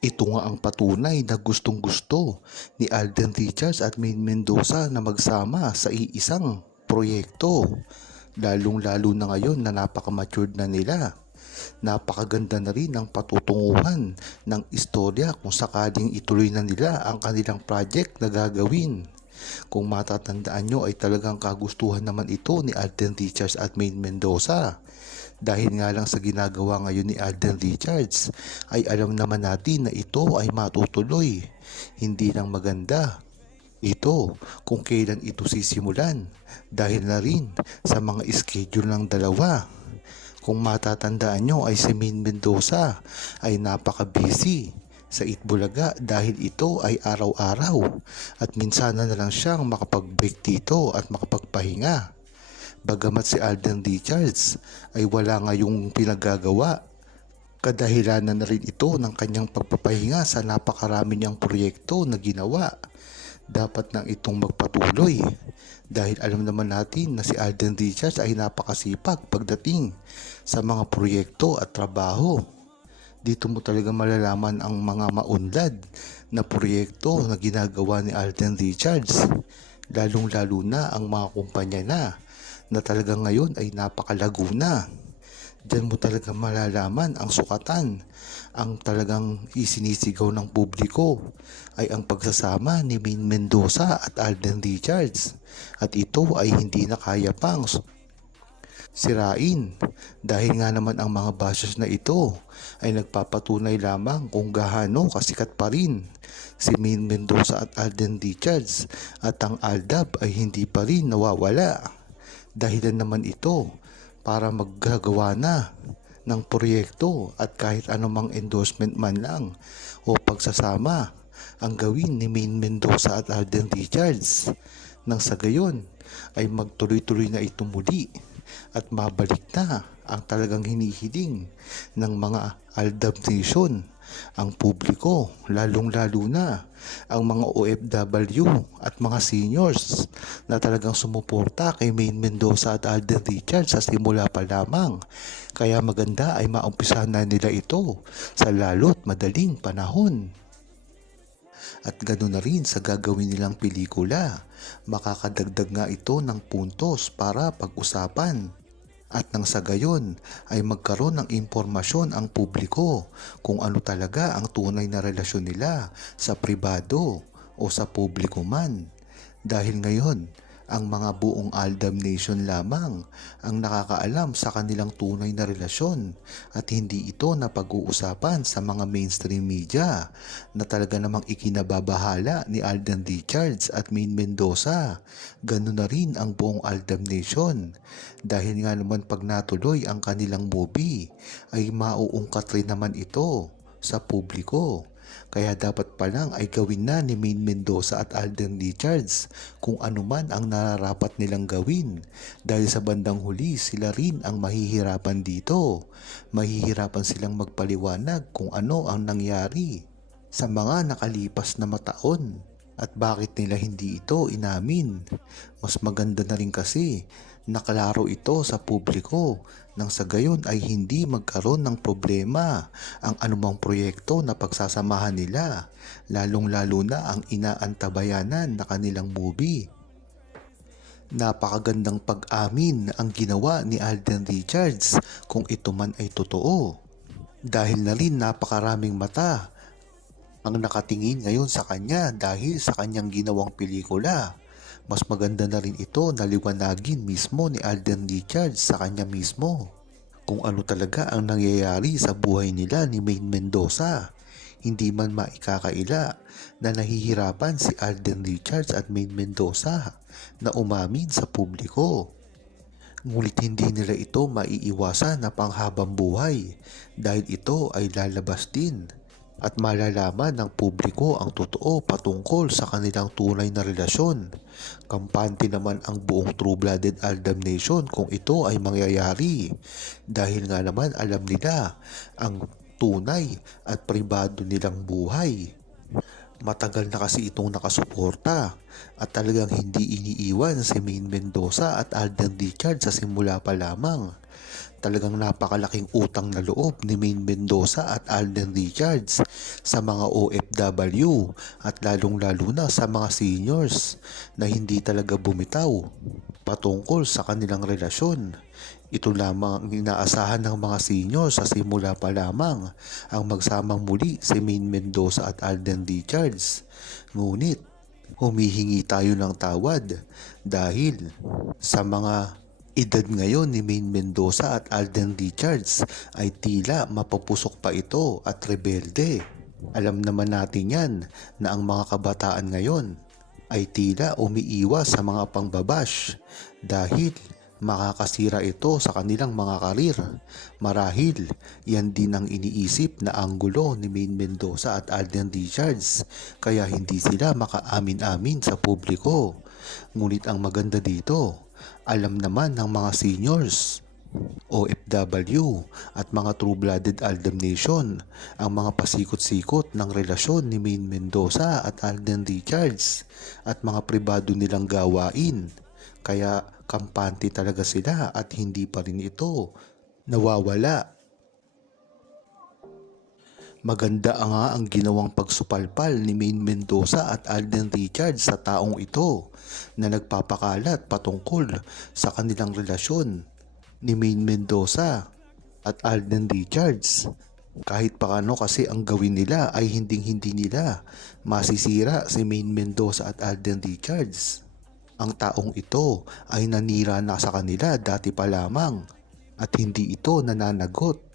Ito nga ang patunay na gustong-gusto ni Alden Richards at Maine Mendoza na magsama sa iisang proyekto. Lalong-lalo na ngayon na napaka-matured na nila. Napakaganda na rin ang patutunguhan ng istorya kung sakaling ituloy na nila ang kanilang project na gagawin. Kung matatandaan nyo ay talagang kagustuhan naman ito ni Alden Richards at Maine Mendoza. Dahil nga lang sa ginagawa ngayon ni Alden Richards ay alam naman natin na ito ay matutuloy. Hindi lang maganda ito kung kailan ito sisimulan dahil na rin sa mga schedule ng dalawa. Kung matatandaan nyo ay si Maine Mendoza ay napaka-busy sa Itbulaga dahil ito ay araw-araw at minsan na lang siyang makapag-break dito at makapagpahinga. Bagamat si Alden Richards ay wala ngayong pinagagawa, kadahilanan na rin ito ng kanyang pagpapahinga sa napakarami niyang proyekto na ginawa. Dapat nang itong magpatuloy dahil alam naman natin na si Alden Richards ay napakasipag pagdating sa mga proyekto at trabaho. Dito mo talaga malalaman ang mga maunlad na proyekto na ginagawa ni Alden Richards, lalong-lalo na ang mga kumpanya na talagang ngayon ay napakalago na. Diyan mo talaga malalaman ang sukatan. Ang talagang isinisigaw ng publiko ay ang pagsasama ni Maine Mendoza at Alden Richards. At ito ay hindi na kaya pang sirain dahil nga naman ang mga bashers na ito ay nagpapatunay lamang kung gaano kasikat pa rin si Maine Mendoza at Alden Richards at ang Aldab ay hindi pa rin nawawala. Dahilan naman ito para maggagawa na ng proyekto at kahit anumang endorsement man lang o pagsasama ang gawin ni Maine Mendoza at Alden Richards nang sa gayon ay magtuloy-tuloy na ito muli at mabalik na ang talagang hinihiling ng mga Aldab Nation, ang publiko, lalong-lalo na ang mga OFW at mga seniors na talagang sumuporta kay Maine Mendoza at Alden Richards sa simula pa lamang. Kaya maganda ay maumpisahan na nila ito sa lalo't madaling panahon. At ganoon na rin sa gagawin nilang pelikula. Makakadagdag nga ito ng puntos para pag-usapan. At nang sa gayon ay magkaroon ng impormasyon ang publiko kung ano talaga ang tunay na relasyon nila sa pribado o sa publiko man. Dahil ngayon, ang mga buong Aldab Nation lamang ang nakakaalam sa kanilang tunay na relasyon at hindi ito na pag-uusapan sa mga mainstream media na talaga namang ikinababahala ni Alden Richards at Maine Mendoza. Ganun na rin ang buong Aldab Nation dahil nga naman pag natuloy ang kanilang movie ay mauungkat rin naman ito sa publiko. Kaya dapat pa lang ay gawin na ni Maine Mendoza at Alden Richards kung ano man ang nararapat nilang gawin dahil sa bandang huli sila rin ang mahihirapan dito. Mahihirapan silang magpaliwanag kung ano ang nangyari sa mga nakalipas na mataon at bakit nila hindi ito inamin. Mas maganda na rin kasi nakalaro ito sa publiko nang sa gayon ay hindi magkaroon ng problema ang anumang proyekto na pagsasamahan nila, lalong-lalo na ang inaantabayanan na kanilang movie. Napakagandang pag-amin ang ginawa ni Alden Richards kung ito man ay totoo. Dahil na rin napakaraming mata ang nakatingin ngayon sa kanya dahil sa kanyang ginawang pelikula. Mas maganda na rin ito na liwanagin mismo ni Alden Richards sa kanya mismo kung ano talaga ang nangyayari sa buhay nila ni Maine Mendoza. Hindi man maikakaila na nahihirapan si Alden Richards at Maine Mendoza na umamin sa publiko. Ngunit hindi nila ito maiiwasan na panghabang buhay dahil ito ay lalabas din at malalaman ng publiko ang totoo patungkol sa kanilang tunay na relasyon. Kampante naman ang buong True-Blooded Aldab Nation kung ito ay mangyayari dahil nga naman alam nila ang tunay at pribado nilang buhay. Matagal na kasi itong nakasuporta at talagang hindi iniiwan si Maine Mendoza at Alden Richards sa simula pa lamang. Talagang napakalaking utang na loob ni Maine Mendoza at Alden Richards sa mga OFW at lalong-lalo na sa mga seniors na hindi talaga bumitaw patungkol sa kanilang relasyon. Ito lamang ang inaasahan ng mga seniors sa simula pa lamang ang magsamang muli si Maine Mendoza at Alden Richards. Ngunit humihingi tayo ng tawad dahil sa mga edad ngayon ni Maine Mendoza at Alden Richards ay tila mapupusok pa ito at rebelde. Alam naman natin yan na ang mga kabataan ngayon ay tila umiiwas sa mga pangbabash dahil makakasira ito sa kanilang mga karir. Marahil, yan din ang iniisip na anggulo ni Maine Mendoza at Alden Richards kaya hindi sila makaamin-amin sa publiko. Ngunit ang maganda dito, alam naman ng mga seniors, OFW at mga true-blooded Aldam Nation ang mga pasikot-sikot ng relasyon ni Maine Mendoza at Alden Richards at mga pribado nilang gawain. Kaya kampante talaga sila at hindi pa rin ito nawawala. Maganda nga ang ginawang pagsupalpal ni Maine Mendoza at Alden Richards sa taong ito na nagpapakalat patungkol sa kanilang relasyon ni Maine Mendoza at Alden Richards. Kahit paano kasi ang gawin nila ay hindi nila masisira si Maine Mendoza at Alden Richards. Ang taong ito ay nanira na sa kanila dati pa lamang at hindi ito nananagot.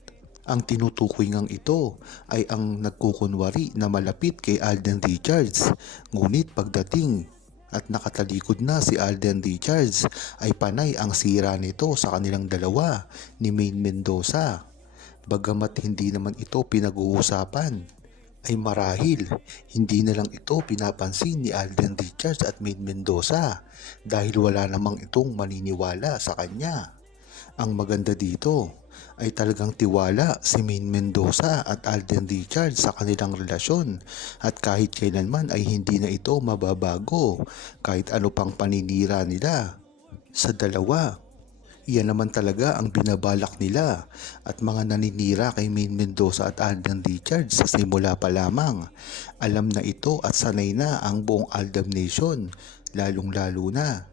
Ang tinutukoy ngang ito ay ang nagkukunwari na malapit kay Alden Richards. Ngunit pagdating at nakatalikod na si Alden Richards ay panay ang sira nito sa kanilang dalawa ni Maine Mendoza. Bagamat hindi naman ito pinag-uusapan, ay marahil hindi na lang ito pinapansin ni Alden Richards at Maine Mendoza dahil wala namang itong maniniwala sa kanya. Ang maganda dito ay talagang tiwala si Maine Mendoza at Alden Richards sa kanilang relasyon at kahit kailanman ay hindi na ito mababago kahit ano pang paninira nila sa dalawa. Iyan naman talaga ang binabalak nila at mga naninira kay Maine Mendoza at Alden Richards sa simula pa lamang. Alam na ito at sanay na ang buong Aldam Nation, lalong-lalo na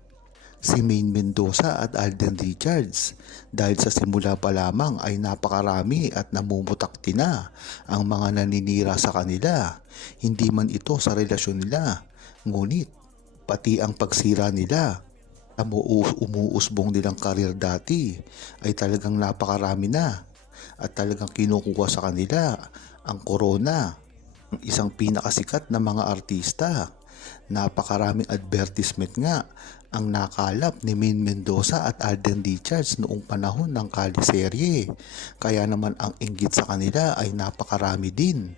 si Maine Mendoza at Alden Richards dahil sa simula pa lamang ay napakarami at namumutakti na ang mga naninira sa kanila. Hindi man ito sa relasyon nila, ngunit pati ang pagsira nila umuusbong nilang karir dati ay talagang napakarami na at talagang kinukuha sa kanila ang korona ng isang pinakasikat na mga artista. Napakaraming advertisement nga ang nakalap ni Maine Mendoza at Alden Richards noong panahon ng Kaliserye. Kaya naman ang inggit sa kanila ay napakarami din.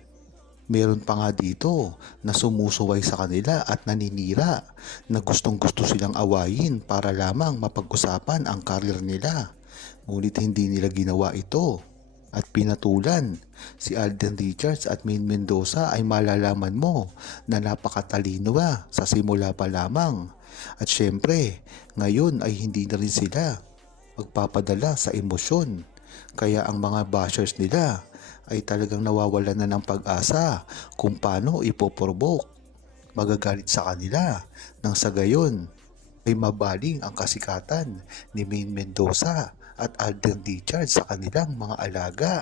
Meron pa nga dito na sumusuway sa kanila at naninira na gustong-gusto silang awayin para lamang mapag-usapan ang karir nila. Ngunit hindi nila ginawa ito at pinatulan. Si Alden Richards at Maine Mendoza ay malalaman mo na napakatalino sa simula pa lamang. At syempre, ngayon ay hindi na rin sila magpapadala sa emosyon. Kaya ang mga bashers nila ay talagang nawawalan na ng pag-asa kung paano ipoprovoke, magagalit sa kanila nang sa gayon ay mabaling ang kasikatan ni Maine Mendoza at Alden Richards sa kanilang mga alaga.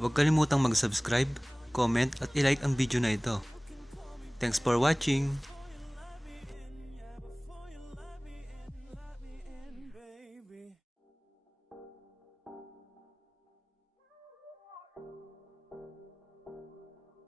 Huwag kalimutang mag-subscribe, comment at i-like ang video na ito. Thanks for watching!